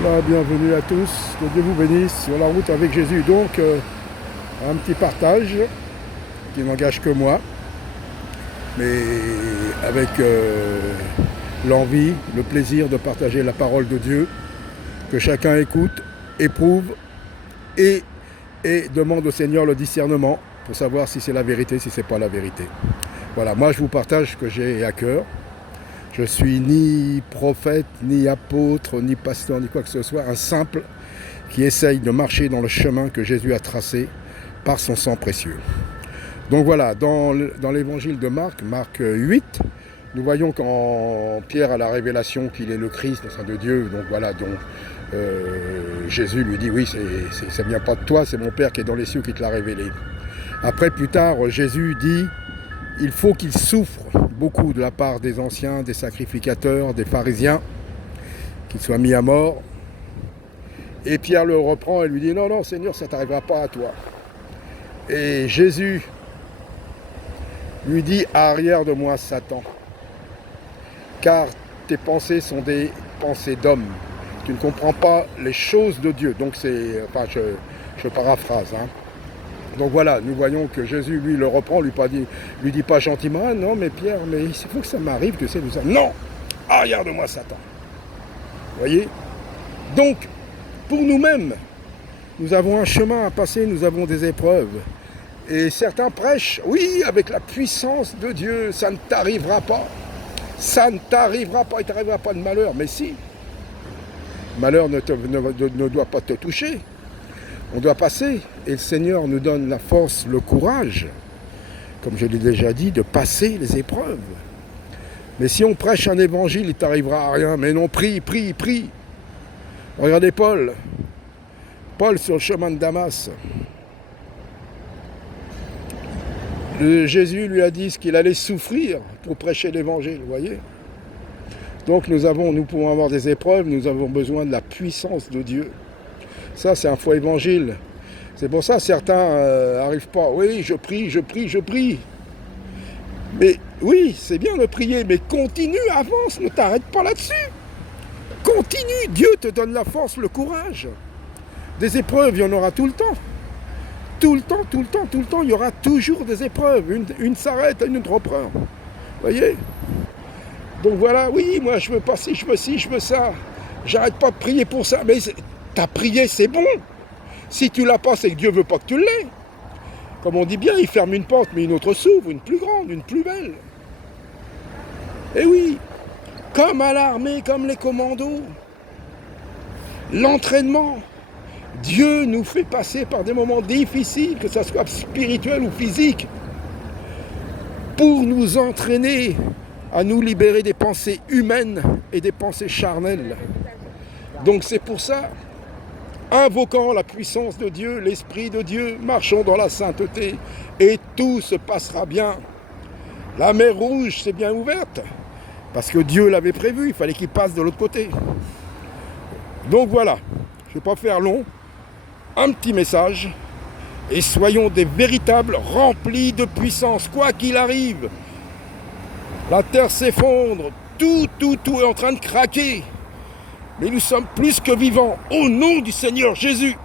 Voilà, bienvenue à tous, que Dieu vous bénisse sur la route avec Jésus. Donc, un petit partage qui n'engage que moi, mais avec l'envie, le plaisir de partager la parole de Dieu, que chacun écoute, éprouve et demande au Seigneur le discernement pour savoir si c'est la vérité, si c'est pas la vérité. Voilà, moi je vous partage ce que j'ai à cœur. Je suis ni prophète, ni apôtre, ni pasteur, ni quoi que ce soit, un simple qui essaye de marcher dans le chemin que Jésus a tracé par son sang précieux. Donc voilà, dans l'évangile de Marc, Marc 8, nous voyons quand Pierre a la révélation qu'il est le Christ, le Saint de Dieu, donc voilà, Jésus lui dit oui, ça ne vient pas de toi, c'est mon Père qui est dans les cieux qui te l'a révélé. Après, plus tard, Jésus dit il faut qu'il souffre beaucoup de la part des anciens, des sacrificateurs, des pharisiens, qu'il soit mis à mort. Et Pierre le reprend et lui dit non, non, Seigneur, ça ne t'arrivera pas à toi. Et Jésus lui dit arrière de moi, Satan, car tes pensées sont des pensées d'homme. Tu ne comprends pas les choses de Dieu. Donc je paraphrase. Donc voilà, nous voyons que Jésus, lui, le reprend, lui dit pas gentiment, ah non, mais Pierre, mais il faut que ça m'arrive, que c'est tout ça. Non, arrière de moi, Satan. Vous voyez? Donc, pour nous-mêmes, nous avons un chemin à passer, nous avons des épreuves. Et certains prêchent, oui, avec la puissance de Dieu, ça ne t'arrivera pas. Ça ne t'arrivera pas, il ne t'arrivera pas de malheur. Mais si, malheur ne doit pas te toucher. On doit passer, et le Seigneur nous donne la force, le courage, comme je l'ai déjà dit, de passer les épreuves. Mais si on prêche un évangile, il ne t'arrivera à rien. Mais non, prie, prie, prie. Regardez Paul sur le chemin de Damas. Jésus lui a dit ce qu'il allait souffrir pour prêcher l'évangile, vous voyez. Donc nous pouvons avoir des épreuves, nous avons besoin de la puissance de Dieu. Ça, c'est un faux évangile. C'est pour ça que certains n'arrivent pas. Oui, je prie, je prie, je prie. Mais oui, c'est bien de prier, mais continue, avance, ne t'arrête pas là-dessus. Continue, Dieu te donne la force, le courage. Des épreuves, il y en aura tout le temps. Tout le temps, tout le temps, tout le temps, il y aura toujours des épreuves. Une s'arrête, une autre reprend. Vous voyez? Donc voilà, oui, moi je veux pas ci, je veux ci, je veux ça. J'arrête pas de prier pour ça, mais t'as prié, c'est bon. Si tu l'as pas, c'est que Dieu veut pas que tu l'aies. Comme on dit bien, il ferme une porte, mais une autre s'ouvre, une plus grande, une plus belle. Et oui, comme à l'armée, comme les commandos, l'entraînement, Dieu nous fait passer par des moments difficiles, que ce soit spirituel ou physique, pour nous entraîner à nous libérer des pensées humaines et des pensées charnelles. Donc c'est pour ça, invoquant la puissance de Dieu, l'Esprit de Dieu, marchons dans la sainteté et tout se passera bien. La mer Rouge s'est bien ouverte, parce que Dieu l'avait prévu, il fallait qu'il passe de l'autre côté. Donc voilà, je ne vais pas faire long, un petit message, et soyons des véritables remplis de puissance, quoi qu'il arrive. La terre s'effondre, tout est en train de craquer. Mais nous sommes plus que vivants, au nom du Seigneur Jésus.